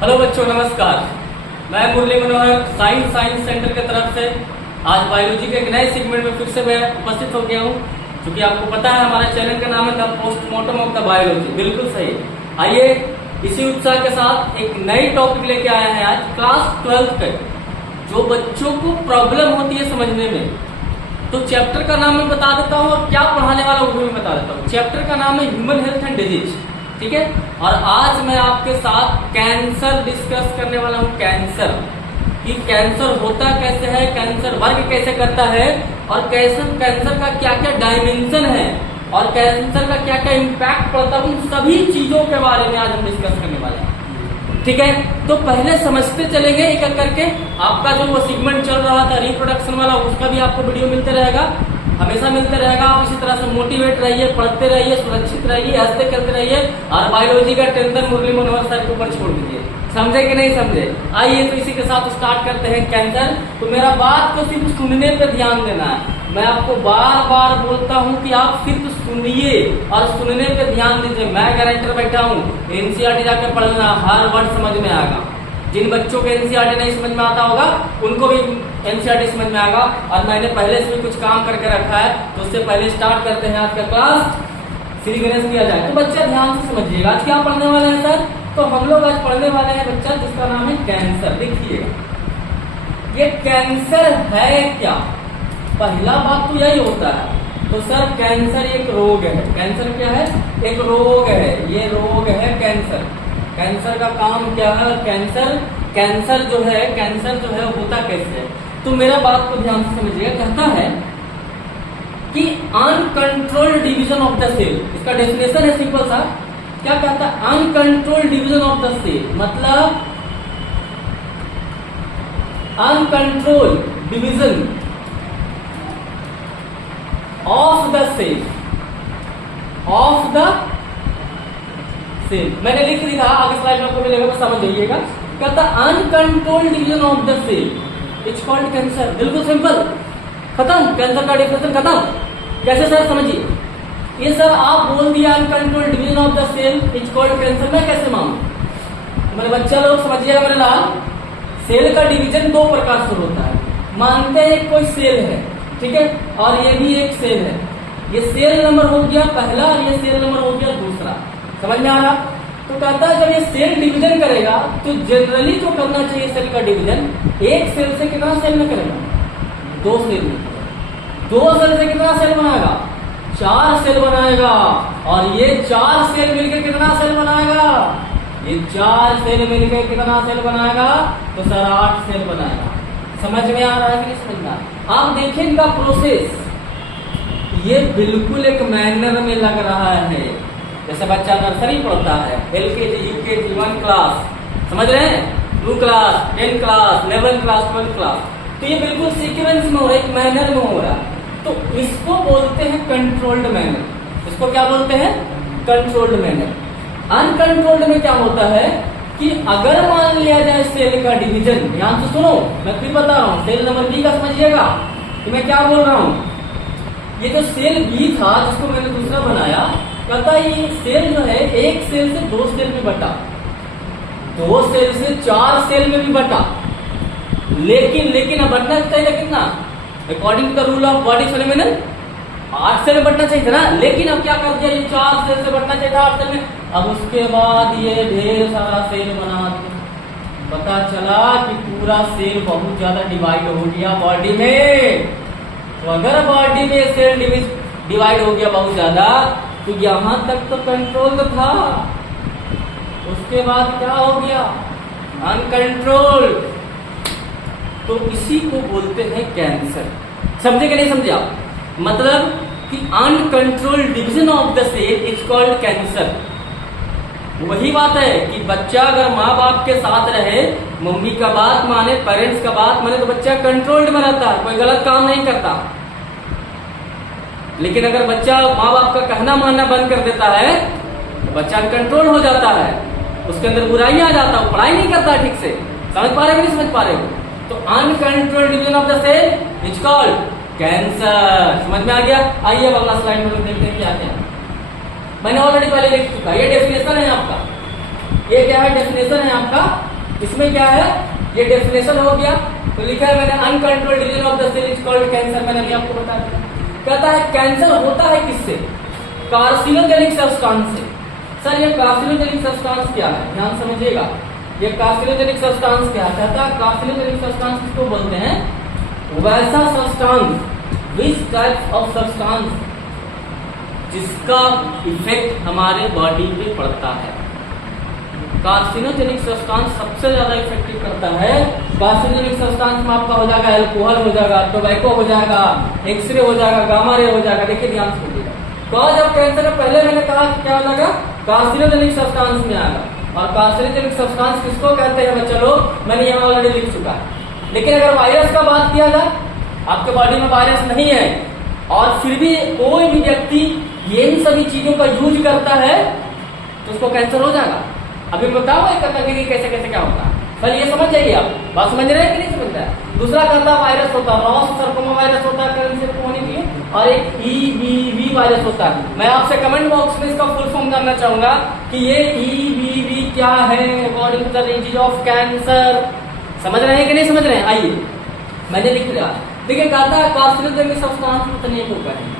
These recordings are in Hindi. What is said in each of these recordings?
हेलो बच्चों, नमस्कार। मैं मुरली मनोहर साइंस सेंटर की तरफ से आज बायोलॉजी के एक नए सेगमेंट में फिर से मैं उपस्थित हो गया हूँ। क्योंकि आपको पता है हमारे चैनल का नाम है the postmortem of the biology. बिल्कुल सही। आइए इसी उत्साह के साथ एक नई टॉपिक लेके आए हैं आज क्लास 12 के, जो बच्चों को प्रॉब्लम होती है समझने में। तो चैप्टर का नाम मैं बता देता हूँ और क्या पढ़ाने वाला वो भी मैं बता देता हूँ। चैप्टर का नाम है ह्यूमन हेल्थ एंड डिजीज, ठीक है। और आज मैं आपके साथ कैंसर डिस्कस करने वाला हूँ। कैंसर कि कैंसर होता कैसे है, कैंसर वर्क कैसे करता है और कैंसर का क्या क्या डायमेंशन है और कैंसर का क्या क्या इम्पैक्ट पड़ता है, उन सभी चीजों के बारे में आज हम डिस्कस करने वाले हैं, ठीक है। तो पहले समझते चलेंगे एक एक करके। आपका जो वो सेगमेंट चल रहा था रिप्रोडक्शन वाला, उसका भी आपको वीडियो मिलते रहेगा, हमेशा मिलते रहेगा। आप इसी तरह से मोटिवेट रहिए, पढ़ते रहिए, सुरक्षित रहिए, हंसते खेलते रहिए और बायोलॉजी का टेंशन मुरली मनोहर सर के ऊपर छोड़ दीजिए। समझे कि नहीं समझे? आइए तो इसी के साथ स्टार्ट करते हैं कैंसर। तो मेरा बात को सिर्फ सुनने पे ध्यान देना है। मैं आपको बार बार बोलता हूँ कि आप सिर्फ सुनिए और सुनने पे ध्यान दीजिए। मैं गारंटर बैठा हूँ, एनसीईआरटी जाकर पढ़ना, हर वर्ड समझ में आएगा। जिन बच्चों को एनसीईआरटी नहीं समझ में आता होगा उनको भी एनसीईआरटी समझ में आएगा। और मैंने पहले से भी कुछ काम करके रखा है, तो उससे पहले स्टार्ट करते हैं आज का क्लास। श्री गणेश किया जाए तो बच्चा ध्यान से समझिएगा। आज क्या पढ़ने वाले हैं सर? तो हम लोग आज पढ़ने वाले हैं बच्चा जिसका नाम है कैंसर। देखिएगा, ये कैंसर है क्या? पहला बात तो यही होता है। तो सर कैंसर एक रोग है। कैंसर क्या है? एक रोग है। ये रोग है कैंसर। कैंसर का काम क्या है? कैंसर जो है होता कैसे है? तो मेरा बात को ध्यान से समझिएगा। कहता है कि uncontrolled division of the cell. इसका डेफिनेशन है सिंपल सा। क्या कहता है? Uncontrolled division of the cell, मतलब uncontrolled division of the cell, मैंने लिख दिया, आगे स्लाइड में आपको मिलेगा, तो समझ जाइएगा। कहता uncontrolled division of the cell it's called cancer. बिल्कुल सिंपल, खत्म। कैंसर का डेफिनेशन खत्म। कैसे सर? समझिए। ये सर आप बोल दिया uncontrolled division of the cell it's called cancer, मैं कैसे मानूं? मेरे बच्चा लोग समझिएगा मेरे लाल, सेल का डिवीजन दो प्रकार से होता है। मानते हैं कोई सेल है, ठीक है, और ये भी एक सेल है। ये सेल नंबर हो गया पहला और ये सेल नंबर हो गया दूसरा। समझ में आ रहा? तो कहता है जब ये सेल डिवीजन करेगा तो जनरली जो करना चाहिए सेल का डिवीजन, एक सेल से कितना सेल में करेगा? दो सेल में। दो सेल से कितना सेल बनाएगा? 4 सेल बनाएगा। और ये 4 सेल मिलकर कितना सेल बनाएगा? ये 4 सेल मिलकर कितना सेल बनाएगा? तो सर 8 सेल बनाएगा। समझ में आ रहा है कि नहीं समझ में आ रहा? आप देखिए इनका प्रोसेस, ये बिल्कुल एक मैनर में लग रहा है जैसे बच्चा नर्सरी पढ़ता है, LKG, UKG, 1 क्लास, समझ रहे हैं, 2 क्लास, 10 क्लास, 11 क्लास, 12 क्लास। तो ये बिल्कुल सीक्वेंस में हो रहा है, एक मैनर में हो रहा है। तो इसको बोलते हैं कंट्रोल्ड मैनर। इसको क्या बोलते हैं? Controlled manner. अनकंट्रोल्ड में क्या होता है कि अगर मान लिया जाए सेल का डिवीजन, ध्यान से सुनो, मैं फिर बता रहा हूँ, सेल नंबर बी का समझिएगा कि मैं क्या बोल रहा हूँ। ये जो सेल बी था जिसको मैंने दूसरा बनाया, कहता है ये सेल जो है एक सेल से 2 सेल में बटा, 2 सेल से 4 सेल में भी बटा, लेकिन अब बढ़ना चाहिए कितना? According to the rule of body phenomenon 8 cell में बढ़ना चाहिए था ना। लेकिन अब क्या कर दिया, ये 4 सेल से बढ़ना चाहिए था 8 सेल में। अब उसके बाद ये ढेर सारा सेल बना दिया। पता चला कि पूरा सेल बहुत ज्यादा डिवाइड हो गया बॉडी में। तो अगर बॉडी में सेल डिवाइड हो गया बहुत ज्यादा, तो यहां तक तो कंट्रोल था, उसके बाद क्या हो गया? अनकंट्रोल्ड। तो इसी को बोलते हैं कैंसर। समझे कि नहीं समझे आप? मतलब कि uncontrolled division of the cell is called cancer. वही बात है कि बच्चा अगर माँ बाप के साथ रहे, मम्मी का बात माने, पेरेंट्स का बात माने, तो बच्चा कंट्रोल्ड में रहता है, कोई गलत काम नहीं करता। लेकिन अगर बच्चा माँ बाप का कहना मानना बंद कर देता है तो बच्चा अनकंट्रोल हो जाता है, उसके अंदर बुराई आ जाता है, पढ़ाई नहीं करता ठीक से। समझ पा रहे हो नहीं समझ पा रहे हो? तो uncontrolled division of the cell is called cancer. समझ में आ गया? आइए अब अगला स्लाइड में देखते हैं क्या क्या। मैंने ऑलरेडी पहले लिख चुका, ये डेफिनेशन है आपका। ये क्या है? डेफिनेशन है आपका इसमें क्या है, ये डेफिनेशन हो गया। तो लिखा है मैंने uncontrolled division of the cell is called cancer, मैंने अभी आपको बता दिया। कहता है कैंसर होता है किससे, कार्सिनोजेनिक सब्सटेंस से। सर ये कार्सिनोजेनिक सब्सटेंस क्या है, ध्यान समझिएगा, ये कार्सिनोजेनिक सब्सटेंस क्या है। कहता है कार्सिनोजेनिक सब्सटेंस किसको बोलते हैं, वैसा substance, which type of substance जिसका इफेक्ट हमारे बॉडी पे पड़ता है। कार्सिनोजेनिक सब्सटेंस सबसे ज्यादा इफेक्टिव करता है। कार्सिनोजेनिक सब्सटेंस में आपका हो जाएगा अल्कोहल हो जाएगा, टोबैको हो जाएगा, एक्सरे हो जाएगा, गामा रे हो जाएगा। देखिए ध्यान से सुनिएगा, कॉज ऑफ कैंसर पहले मैंने कहा कि क्या हो जाएगा, कार्सिनोजेनिक सब्सटेंस में आएगा। और कार्सिनोजेनिक सब्सटेंस किसको कहते हैं बच्चा लोग, मैंने यहाँ ऑलरेडी लिख चुका है। लेकिन अगर वायरस का बात किया जाए, आपके बॉडी में वायरस नहीं है और फिर भी कोई भी व्यक्ति इन सभी चीजों का यूज करता है तो उसको कैंसर हो जाएगा। अभी बताओ एक कैटेगरी कैसे कैसे क्या होता है, पहले ये समझ जाइए। आप बात समझ रहे हैं कि नहीं समझ रहे हैं। दूसरा कहता वायरस होता है, रॉस सर्कोमा वायरस होता है करंट से होने के लिए, और एक EBV वायरस होता है। मैं आपसे कमेंट बॉक्स में इसका फुल फॉर्म जानना चाहूंगा कि ये EBV क्या है according to the ranges of cancer. समझ रहे हैं कि नहीं समझ रहे हैं, आइए मैंने लिख लिया। देखिए कहता है कार्सिनोजेनिक सब्सटेंस उतने होगा है।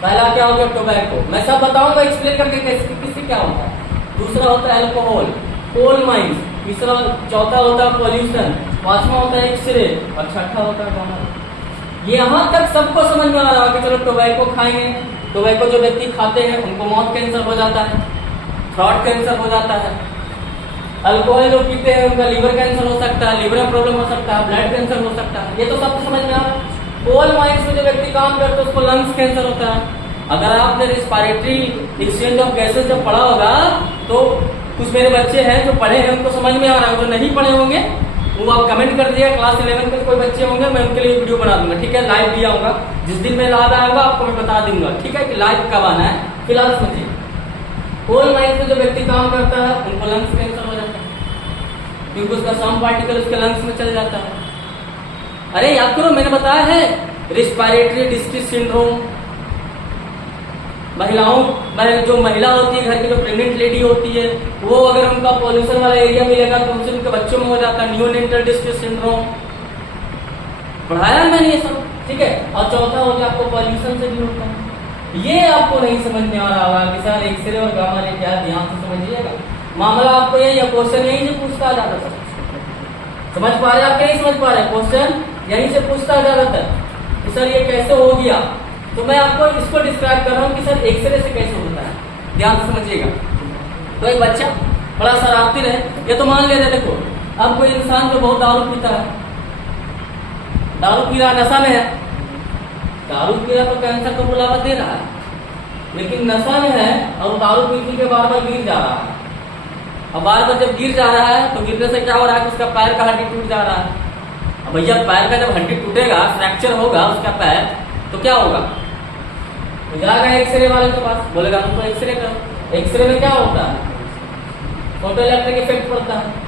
पहला क्या हो गया, टोबैको, मैं सब बताऊंगा एक्सप्लेन करके किससे क्या होता है। दूसरा होता है अल्कोहल, कोल माइंस, तीसरा चौथा होता है पॉल्यूशन, पांचवा होता है एक्सरे और छठा होता है गामा। यहाँ तक सबको समझ में आ रहा है कि चलो टोबैको खाएंगे, टोबैको जो व्यक्ति खाते हैं उनको माउथ कैंसर हो जाता है, थ्रोट कैंसर हो जाता है। अल्कोहल जो पीते हैं उनका लीवर कैंसर हो सकता है, लीवर में प्रॉब्लम हो सकता है, ब्लड कैंसर हो सकता है। ये तो सबको समझ में आ रहा है। कोल माइंस में जो व्यक्ति काम करते हैं उसको लंग्स कैंसर होता है। अगर आपने रिस्पायरेटरी एक्सचेंज ऑफ गैसेस जब पढ़ा होगा तो कुछ मेरे बच्चे हैं जो पढ़े हैं उनको समझ में आ रहा है, जो नहीं पढ़े होंगे वो आप कमेंट कर दिया। क्लास 11 के कोई बच्चे होंगे मैं उनके लिए वीडियो बना दूंगा, ठीक है, लाइव भी आऊंगा। जिस दिन मैं लाइव आऊंगा आपको मैं बता दूंगा, ठीक है, कि लाइव कब आना है। फिलहाल समझिए, कोल माइंस में जो व्यक्ति काम करता है उनको लंग्स कैंसर हो जाता है क्योंकि उसका सम पार्टिकल उसके लंग्स में चल जाता है। अरे याद करो, मैंने बताया है रिस्पायरेटरी डिस्ट्रेस सिंड्रोम। महिलाओं जो महिला होती है, घर की जो प्रेग्नेंट लेडी होती है, वो अगर उनका पॉल्यूशन वाला एरिया मिलेगा तो उनसे उनके बच्चों में हो जाता है नियोनेटल डिस्ट्रेस सिंड्रोम। पढ़ाया मैंने ये सब, ठीक है। और चौथा हो गया आपको पॉल्यूशन से भी होता है। ये आपको नहीं समझ में आ रहा होगा कि सर एक्सरे और गामा रे क्या, ध्यान से समझिएगा। मामला आपको यही है, क्वेश्चन यही से पूछता जाता था। समझ पा रहे आप, नहीं समझ पा रहे, क्वेश्चन यहीं से पूछता जाता था कि सर ये कैसे हो गया। तो मैं आपको इसको डिस्क्राइब कर रहा हूँ कि सर एक्सरे से कैसे होता है, ध्यान से समझिएगा। तो एक बच्चा बड़ा शरारती रहे, ये तो मान ले रहे, देखो अब कोई इंसान जो बहुत दारू पीता है, दारू पी रहा, नशा में है, दारू पी रहा तो कैंसर को बुलावा दे रहा है, लेकिन नशा में है और दारू पी के बार बार गिर जा रहा है। अब बार बार जब गिर जा रहा है तो गिरने से क्या हो रहा है कि उसका पैर का हड्डी टूट जा रहा है। अब भैया पैर का जब हड्डी टूटेगा, फ्रैक्चर होगा उसका पैर, तो क्या होगा, तो जाएगा एक्सरे वाले के पास, बोलेगा हमको एक्सरे करो। एक्सरे में क्या होता है, फोटो इलेक्ट्रिक इफेक्ट पड़ता है।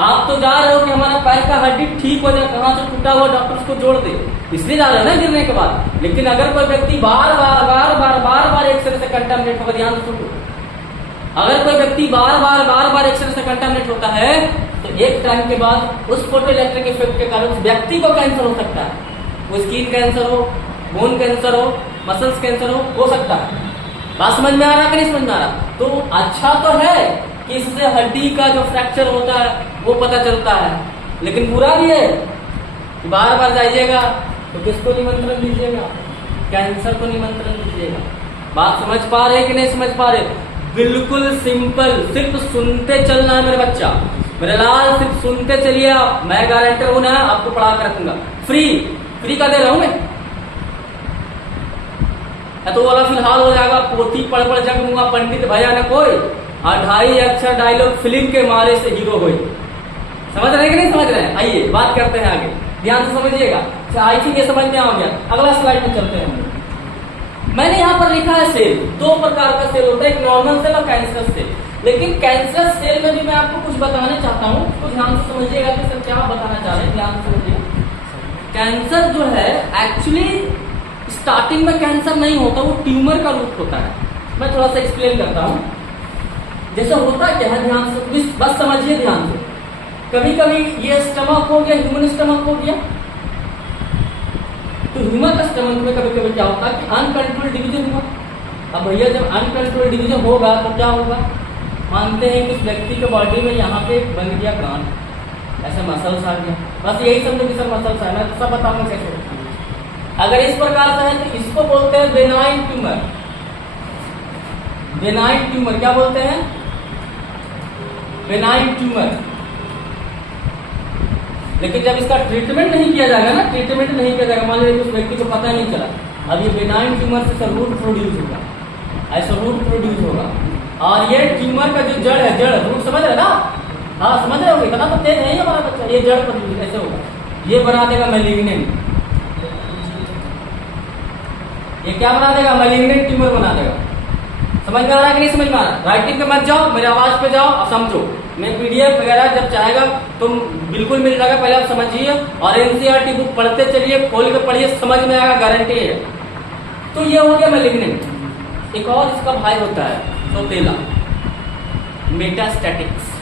आप तो जा रहे हो कि हमारा पैर का हड्डी ठीक हो जाए, कहाँ से टूटा हुआ डॉक्टर उसको जोड़ दे, इसलिए जा रहे हो ना गिरने के बाद। लेकिन अगर कोई व्यक्ति बार बार एक्सरे से कंटामिनेट होगा, ध्यान से सुनो, अगर कोई व्यक्ति बार बार एक्सरे से कंटामिनेट होता है तो एक टाइम के बाद उस फोटो इलेक्ट्रिक इफेक्ट के कारण उस व्यक्ति को कैंसर हो सकता है। वो स्किन कैंसर हो, बोन कैंसर हो, मसल्स कैंसर हो सकता है। बात समझ में आ रहा कि नहीं समझ में आ रहा। तो अच्छा तो है कि इससे हड्डी का जो फ्रैक्चर होता है वो पता चलता है, लेकिन बुरा भी है कि बार बार जाइएगा तो किसको निमंत्रण दीजिएगा, कैंसर को निमंत्रण दीजिएगा। बात समझ पा रहे कि नहीं समझ पा रहे, बिल्कुल सिंपल, सिर्फ सुनते चलना है मेरे बच्चा, मेरे लाल, सिर्फ सुनते चलिए आप। मैं गारंटर हूं ना, आपको पढ़ा कर रखूंगा, फ्री का दे रहा हूं मैं। तो वाला फिलहाल हो जाएगा, पोथी पढ़ जगूंगा, पंडित भैया न कोई, और 2.5 अक्षर डायलॉग फिल्म के मारे से हीरो हो। समझ रहे कि नहीं समझ रहे हैं, आइए बात करते हैं आगे, ध्यान से समझिएगा। आई थिंक ये समझ में आ गया। अगला स्लाइड में चलते हैं। मैंने यहाँ पर लिखा है सेल, 2 प्रकार का सेल होता है, एक नॉर्मल सेल और कैंसर सेल। लेकिन कैंसर सेल में भी मैं आपको कुछ बताना चाहता हूँ, तो ध्यान से समझिएगा कि सर क्या बताना चाह रहे हैं, ध्यान से समझिएगा। कैंसर जो है एक्चुअली स्टार्टिंग में कैंसर नहीं होता, वो ट्यूमर का रूप होता है। मैं थोड़ा सा एक्सप्लेन करता हूँ। जैसे होता क्या है, ध्यान से बस समझिए ध्यान से। कभी कभी ये स्टमक हो गया, ह्यूमन स्टमक हो गया, तो ह्यूमन स्टमक में कभी कभी क्या होता है कि अनकंट्रोल डिवीजन हुआ। अब भैया जब अनकंट्रोल डिवीजन होगा तो क्या होगा, मानते हैं कि उस व्यक्ति के बॉडी में यहाँ पे बन गया गांठ, ऐसे मसल्स आ गया, बस यही समझो कि सर मसल्स है, मैं तो सब बताऊंगा कैसे होता है। अगर इस प्रकार से है तो इसको बोलते हैं बेनाइन ट्यूमर। बेनाइन ट्यूमर क्या बोलते हैं, बेनाइन ट्यूमर। लेकिन जब इसका ट्रीटमेंट नहीं किया जाएगा ना, ट्रीटमेंट नहीं किया जाएगा, मान लीजिए उस व्यक्ति को पता नहीं चला, अब ये बेनाइन ट्यूमर से रूट प्रोड्यूस होगा, ऐसा रूट प्रोड्यूस होगा, और ये ट्यूमर का जो जड़ है, जड़ रूट समझ रहे ना, हाँ समझ रहे हो, इतना तो तेज नहीं है हमारा बच्चा, ये जड़ प्रोड्यूस ऐसे होगा, ये बना देगा मैलिग्नेंट। ये क्या बना देगा, मैलिग्नेंट ट्यूमर बना देगा। समझ में आ रहा है कि नहीं समझ में आ रहा है? राइटिंग पे मत जाओ, मेरे आवाज पे जाओ और समझो। मैं पीडीएफ वगैरह जब चाहेगा तुम बिल्कुल मिल जाएगा, पहले आप समझिए और एनसीईआरटी बुक पढ़ते चलिए, खोल के पढ़िए, समझ में आएगा, गारंटी है। तो ये हो गया मैलिग्नेंट। एक और इसका भाई होता है सौतेला, मेटास्टैटिक्स।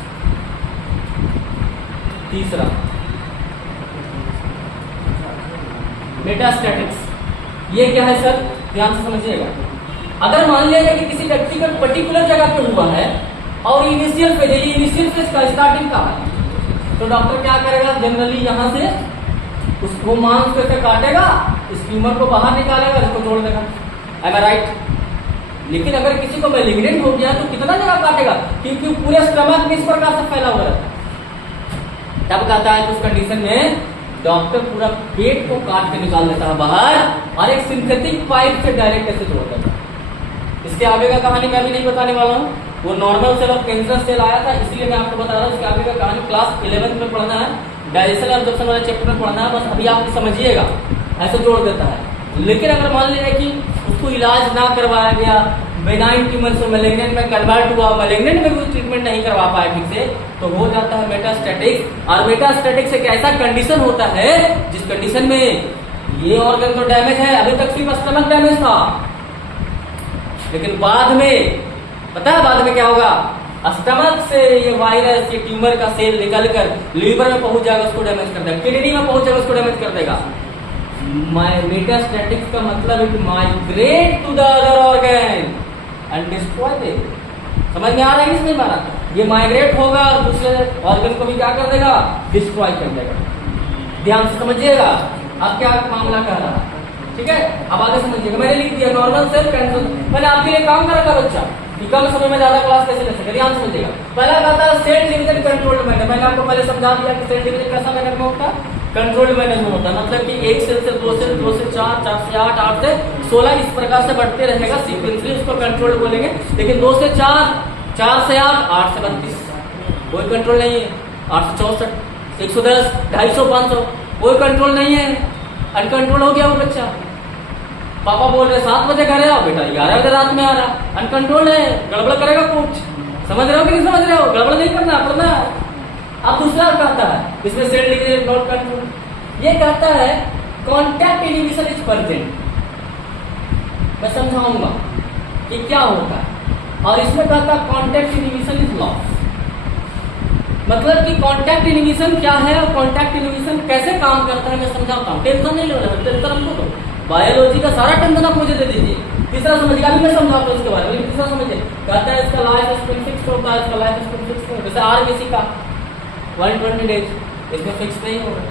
तीसरा मेटास्टैटिक्स, ये क्या है सर, ध्यान से समझिएगा। अगर मान लिया जाए कि किसी व्यक्ति का पर्टिकुलर जगह पे हुआ है और इनिशियल फेज, ये इनिशियल फेज का स्टार्टिंग का है, तो डॉक्टर क्या करेगा, जनरली यहाँ से उसको मांस पे काटेगा, इस ट्यूमर को बाहर निकालेगा, इसको तोड़ देगा। एम आई राइट? लेकिन अगर किसी को मैलिग्नेंट हो गया तो कितना जगह काटेगा, क्योंकि पूरे स्टमक में इस प्रकार से फैला हुआ रहता है। तब कहता है कि उस कंडीशन में डॉक्टर पूरा पेट को काट के निकाल देता है बाहर और एक सिंथेटिक पाइप से डायरेक्ट ऐसे तोड़ देता है। इसके आगे का कहानी मैं भी नहीं बताने वाला हूँ, वो नॉर्मल सेल और कैंसर सेल आया था, इसलिए मैं आपको बता रहा हूँ। इसके आगे का कहानी क्लास 11th में पढ़ना है, डाइजेशन ऑब्जर्वेशन वाले चैप्टर में पढ़ना है, बस अभी आप समझिएगा, ऐसे जोड़ देता है। लेकिन अगर मान लीजिए कि उसको इलाज ना करवाया गया, बेनाइन ट्यूमर से मैलिग्नेंट में कन्वर्ट हुआ, मैलिग्नेंट में कोई ट्रीटमेंट नहीं करवा पाया ठीक से, तो हो जाता है मेटास्टैटिक्स। और मेटास्टैटिक्स एक ऐसा कंडीशन होता है जिस कंडीशन में ये ऑर्गन तो डैमेज है, अभी तक सिर्फ स्टमक डैमेज था, लेकिन बाद में पता है बाद में क्या होगा, स्टमक से ये वायरस, ये ट्यूमर का सेल निकलकर लीवर में पहुंच जाएगा, उसको डैमेज कर देगा, किडनी में पहुंच जाएगा, उसको डैमेज कर देगा। मेटास्टैटिक्स का मतलब it migrate to the other organ and destroy them. समझ में आ रहा है इसमें हमारा, ये माइग्रेट होगा और दूसरे ऑर्गन को भी क्या कर देगा, डिस्ट्रॉय कर देगा। ध्यान से समझिएगा अब क्या मामला कह रहा है, ठीक है। अब आगे समझिएगा, मैंने लिख दिया नॉर्मल सेल कैंसर, मैंने आपके लिए काम कर रखा बच्चा कि कम समय में ज्यादा क्लास कैसे ले सके। ध्यान समझिएगा, पहला कहता है सेल डिवीजन कंट्रोल्ड मैनर। मैंने आपको पहले समझा दिया कि सेल डिवीजन कैसा मैनर में होता है, कंट्रोल्ड मैनर में होता है, मतलब कि एक सेल से दो सेल, दो से चार, चार से आठ, आठ से 16 इस प्रकार से बढ़ते रहेगा सीक्वेंसली, उसको कंट्रोल्ड बोलेंगे। लेकिन 2 से 4, 4 से 8, 8 से 32 कोई कंट्रोल नहीं है, 8 से 64, 110, 250, 500 कोई कंट्रोल नहीं है, अनकंट्रोल हो गया वो बच्चा। पापा बोल रहे 7 बजे घर आओ, बेटा 11 बजे रात में आ रहा, अनकंट्रोल है, गड़बड़ करेगा कुछ। समझ रहे हो कि नहीं समझ रहे हो, गड़बड़ नहीं करना, पढ़ना। अब दूसरा कहता है इसमें सेल डिवीजन नॉट कंट्रोल, ये कहता है कॉन्टैक्ट इनहिबिशन इज प्रेजेंट। मैं समझाऊंगा कि क्या होता है, और इसमें कहता है कॉन्टैक्ट इनहिबिशन इज लॉस। मतलब कि कॉन्टैक्ट इनहिबिशन क्या है और कॉन्टैक्ट इनहिबिशन कैसे काम करता है मैं समझाता हूँ। टेंशन नहीं लो रहा, टेंशन हमको तो बायोलॉजी का सारा टेंशन आप मुझे दे दीजिए। तीसरा समझिए, अभी मैं समझाता हूँ इसके बारे में। तीसरा समझिए, कहता है इसका लाइफ स्पेन फिक्स होता है, इसका लाइफ स्पेन फिक्स नहीं, जैसे आरबीसी का 120 डेज, इसमें फिक्स नहीं होगा।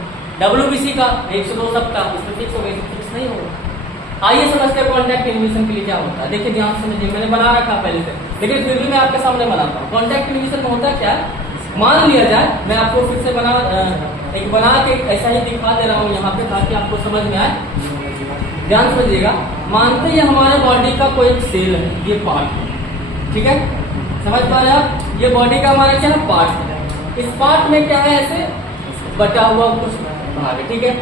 डब्ल्यूबीसी का 102 सप्ताह, इसमें फिक्स होगा, इसमें फिक्स नहीं होगा। आइए समझते हैं कॉन्टैक्ट इनहिबिशन के लिए क्या होता है। देखिए ध्यान से समझिए, मैंने बना रखा पहले से, लेकिन फिर भी मैं आपके सामने बनाता हूँ। कॉन्टैक्ट इनहिबिशन में होता क्या, मान लिया जाए, मैं आपको फिर से बना के ऐसा ही दिखा दे रहा हूँ यहाँ पे, ताकि आपको समझ में आए। ध्यान समझिएगा, मानते हैं हमारे बॉडी का कोई एक सेल है, ये पार्ट है, ठीक है, समझ पा रहे हैं आप, ये बॉडी का हमारा क्या है, पार्ट है। इस पार्ट में क्या है, ऐसे बटा हुआ कुछ भाग है, ठीक है,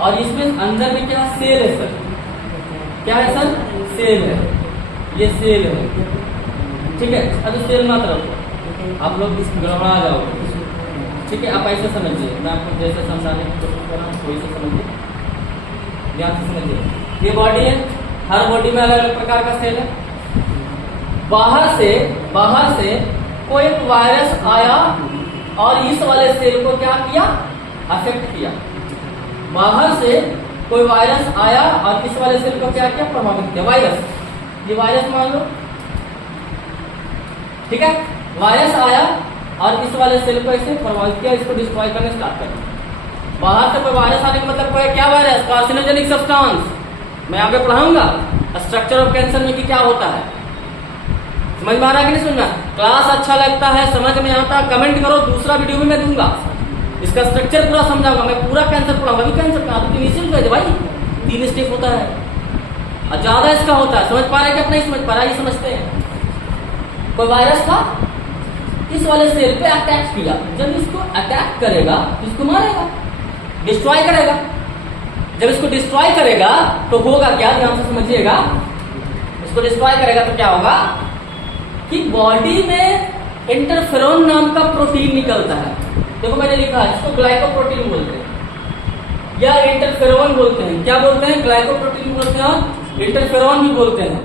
और इसमें अंदर में क्या सेल है सर, क्या है सर, सेल है, ये सेल है, ठीक है। अब सेल मत रखो, आप लोग गड़बड़ा जाओगे, ठीक है। आप ऐसे समझिए, मैं आपको जैसे समझाने की कोशिश कर रहा हूँ वैसे समझिए, ध्यान से समझिए। ये बॉडी है, हर बॉडी में अलग अलग प्रकार का सेल है। बाहर से कोई वायरस आया और इस वाले सेल को क्या किया, अफेक्ट किया। बाहर से कोई वायरस आया और इस वाले सेल को क्या किया, प्रभावित किया। वायरस, ये वायरस मान लो, ठीक है। वायरस आया और इस वाले सेल को ऐसे प्रभावित किया, इसको डिस्ट्रॉय करने स्टार्ट कर। बाहर से कोई वायरस आने का मतलब कोई क्या वायरस, कार्सिनोजेनिक सब्सटेंस। मैं आगे पढ़ाऊंगा स्ट्रक्चर ऑफ कैंसर में कि क्या होता है। समझ में आ रहा है कि नहीं समझ में? क्लास अच्छा लगता है, समझ में आता है, कमेंट करो, दूसरा वीडियो भी मैं दूंगा, इसका स्ट्रक्चर पूरा समझाऊंगा, मैं पूरा कैंसर पढ़ाऊंगा। अभी कैंसर का तो इनिशियल फेज है भाई, 3 स्टेप होता है और ज्यादा इसका होता है। समझ पा रहे हैं कि नहीं समझ पा रहा है, ये समझते हैं। कोई वायरस था, इस वाले सेल पे अटैक किया, जब इसको अटैक करेगा तो इसको मारेगा, डिस्ट्रॉय करेगा। जब इसको डिस्ट्रॉय करेगा तो होगा क्या, ध्यान से समझिएगा। इसको डिस्ट्रॉय करेगा तो क्या होगा कि बॉडी में इंटरफेरोन नाम का प्रोटीन निकलता है। देखो मैंने लिखा है, इसको ग्लाइकोप्रोटीन बोलते हैं या इंटरफेरोन बोलते हैं। क्या बोलते हैं? ग्लाइकोप्रोटीन बोलते हैं, इंटरफेरोन भी बोलते हैं।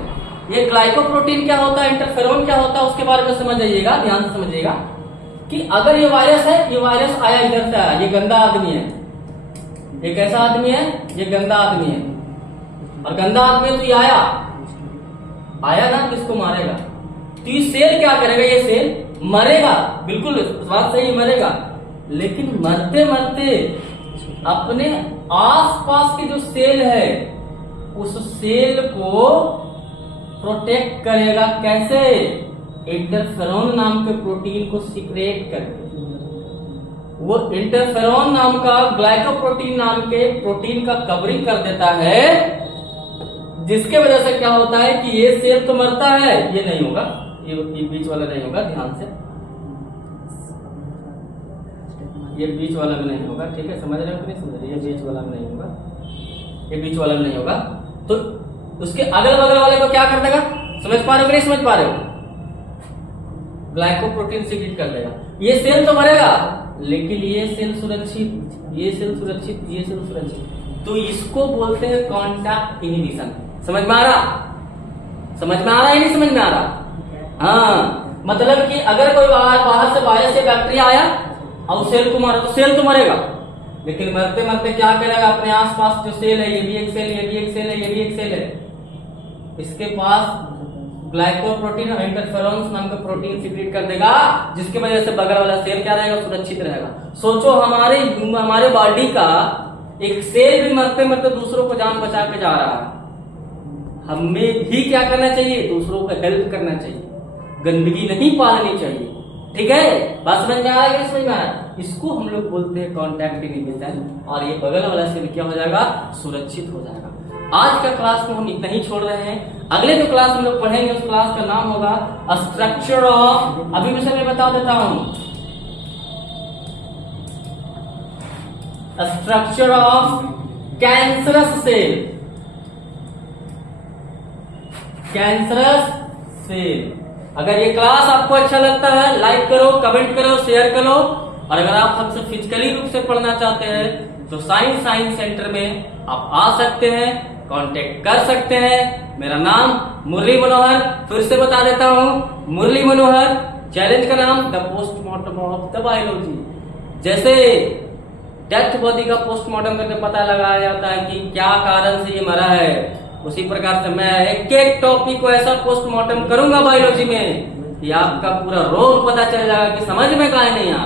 ये ग्लाइकोप्रोटीन क्या होता है, इंटरफेरोन क्या होता है, उसके बारे में समझ जाइएगा, ध्यान से समझिएगा कि अगर ये वायरस है, ये वायरस आया इधर से आया, ये गंदा आदमी है, ये कैसा आदमी है, ये गंदा आदमी है, और गंदा आदमी है तो ये आया ना, तो इसको मारेगा। तो ये सेल क्या करेगा, ये सेल मरेगा, बिल्कुल बात सही, मरेगा। लेकिन मरते मरते अपने आसपास के जो सेल है उस सेल को प्रोटेक्ट करेगा। कैसे? इंटरफेरोन नाम के प्रोटीन को सीक्रेट करके। वो इंटरफेरोन नाम का, ग्लाइकोप्रोटीन नाम के प्रोटीन का कवरिंग कर देता है, जिसके वजह से क्या होता है कि ये सेल तो मरता है, ये नहीं होगा, ये बीच वाला नहीं होगा, ध्यान से, ये बीच वाला भी नहीं होगा, ठीक है, समझ रहे हो कि नहीं समझ रहे? ये बीच वाला भी नहीं होगा, ये बीच वाला भी नहीं होगा, तो उसके अगल बगल वाले को क्या कर देगा, समझ पा रहे हो कि नहीं समझ पा रहे हो? ग्लाइकोप्रोटीन सीक्रेट कर देगा। ये सेल तो मरेगा लेकिन ये सेल सुरक्षित, ये सेल सुरक्षित, ये सेल सुरक्षित। तो इसको बोलते हैं कॉन्टैक्ट इनहिबिशन। समझ में आ रहा? समझ में आ रहा है नहीं समझ में आ रहा? हाँ, मतलब कि अगर कोई बाहर से वायरस या बैक्टीरिया आया और सेल को मारा तो सेल तो मरेगा, लेकिन मरते मरते क्या करेगा, अपने आसपास जो सेल है, ये भी एक सेल, ये भी एक सेल है, ये भी एक सेल है, इसके पास ग्लाइकोप्रोटीन और इंटरफेरोन्स नाम का प्रोटीन सीक्रेट कर देगा, जिसकी वजह से बगल वाला सेल क्या रहेगा, सुरक्षित रहेगा। सोचो हमारे बॉडी का एक सेल भी मरते मरते दूसरों को जान बचा के जा रहा है। हमें भी क्या करना चाहिए, दूसरों को हेल्प करना चाहिए, गंदगी नहीं पालनी चाहिए, ठीक है? बात समझ में आ रहा है कि समझ में आ रहा है? इसको हम लोग बोलते हैं कॉन्टैक्ट इनहिबिशन, और ये बगल वाला सेल क्या हो जाएगा, सुरक्षित हो जाएगा। आज का क्लास में हम इतना ही छोड़ रहे हैं। अगले जो क्लास हम लोग पढ़ेंगे उस क्लास का नाम होगा स्ट्रक्चर ऑफ, अभी मैं बता देता हूं, structure of cancerous cell. Cancerous cell. अगर ये क्लास आपको अच्छा लगता है, लाइक करो, कमेंट करो, शेयर करो, और अगर आप हमसे फिजिकली रूप से पढ़ना चाहते हैं तो साइंस सेंटर में आप आ सकते हैं, कांटेक्ट कर सकते हैं। मेरा नाम मुरली मनोहर, फिर से बता देता हूं, मुरली मनोहर। चैलेंज का नाम the postmortem of the biology. जैसे डेथ बॉडी का पोस्टमार्टम करके पता लगाया जाता है कि क्या कारण से ये मरा है, उसी प्रकार से मैं एक एक टॉपिक को ऐसा पोस्टमार्टम करूंगा बायोलॉजी में कि आपका पूरा रोग पता चल जाएगा कि समझ में काहे नहीं आ।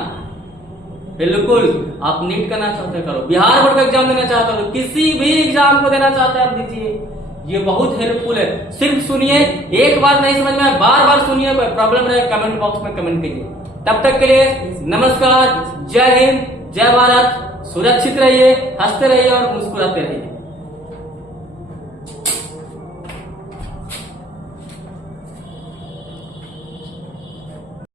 बिल्कुल, आप नीट करना चाहते करो, बिहार बोर्ड का एग्जाम देना चाहते हो, किसी भी एग्जाम को देना चाहते हैं आप दीजिए, ये बहुत हेल्पफुल है। सिर्फ सुनिए, एक बार नहीं समझ में आए बार बार सुनिए, प्रॉब्लम रहे कमेंट बॉक्स में कमेंट कीजिए। तब तक के लिए नमस्कार, जय हिंद, जय भारत, सुरक्षित रहिए, हंसते रहिए और मुस्कुराते रहिए।